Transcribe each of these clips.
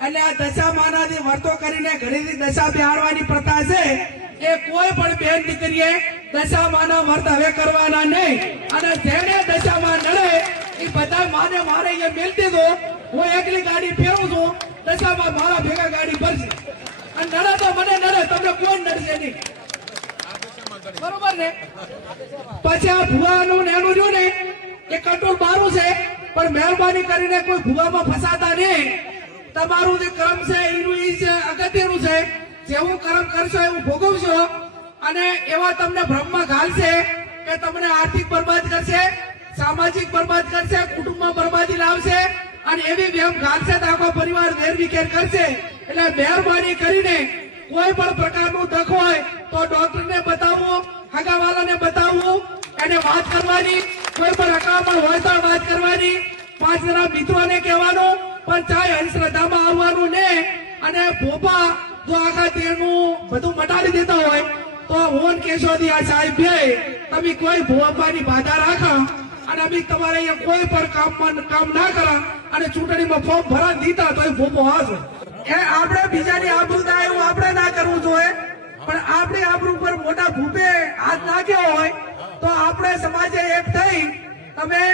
એટલે આ દશા માનાથી વર્તો કરીને ઘરેથી દશા બેહાડવાની પ્રથા છે એ કોઈ પણ બેન દીકરીએ દશા માના વર્ત હવે કરવાના નહીં અને જેને દશામાં નડે એ બધા માને મારે એ મેલતી દો હું એકલી ગાડી ફેરવું છું દશામાં મારા ભેગા ગાડી ભરશે અને નડે તો મને નડે તમને કોણ નડશે નહીં બરોબર ને પછી આ ભુવાનું ને એનું રહ્યું ને એ કંટ્રોલ બારું છે પણ મહેરબાની કરીને કોઈ ભુવામાં ફસાતા નહીં તમારું જે કર્મ છે એનું એ છે અગત્યનું છે જેવું કર્મ કરશો એવું ભોગવશો અને એવા તમને બ્રહ્મમાં ઘાલશે કે તમને આર્થિક બરબાદ કરશે સામાજિક બરબાદ કરશે કુટુંબમાં બરબાદી લાવશે અને એવી વેમ ઘાલશે તો આખો પરિવાર વેરવિખેર કરશે એટલે મહેરબાની કરીને કોઈ પણ પ્રકારનું દખ હોય તો ડોક્ટરને બતાવવું હગાવાલાને બતાવવું એને વાત કરવાની કોઈ પણ હકામાં હોય તો વાત કરવાની 5 જણા મિત્રોને કહેવાનું પણ ચાહે અંધશ્રદ્ધામાં આવવાનું ને અને ભોપા જો આખા તેનું બધું મટાડી દેતા હોય તો હું કેશોદી આ સાહેબ બે તમે કોઈ ભોપાની બાધા રાખો અને અમે તમારે અહીંયા કોઈ પણ કામ ના કરો અને ચૂંટણીમાં ફોર્મ ભરા દીધા તો ભોપો હાજો એ આપણે બીજાની આબરૂ થાય એવું આપણે ના કરવું જોઈએ પણ આપણી આબરૂ પર મોટા ભૂપે હાથ નાખ્યો હોય તો આપણે સમાજે એક થઈ તમે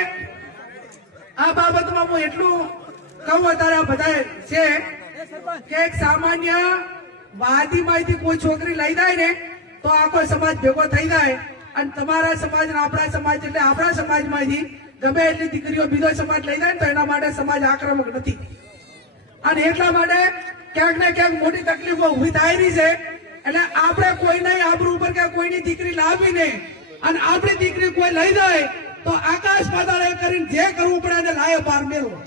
આ બાબતમાં હું એટલું કહું અત્યારે બધા છે કે એક સામાન્ય વાદીમાંથી કોઈ છોકરી લઈ જાય ને તો આખો સમાજ ભેગો થઈ જાય અને તમારા સમાજ અને આપણા સમાજ એટલે આપણા સમાજમાંથી ગમે એટલી દીકરીઓ બીજો સમાજ લઈ જાય ને તો એના માટે સમાજ આક્રમક નથી અને એટલા માટે ક્યાંક ને ક્યાંક મોટી તકલીફો ઉભી થાય રહી છે એટલે આપણે કોઈની આબરૂ ઉપર કે કોઈની દીકરી લાવી નહીં અને આપણી દીકરી કોઈ લઈ જાય તો આકાશ પાતાળ કરીને જે કરવું પડે એને લાયો પાર મેળવો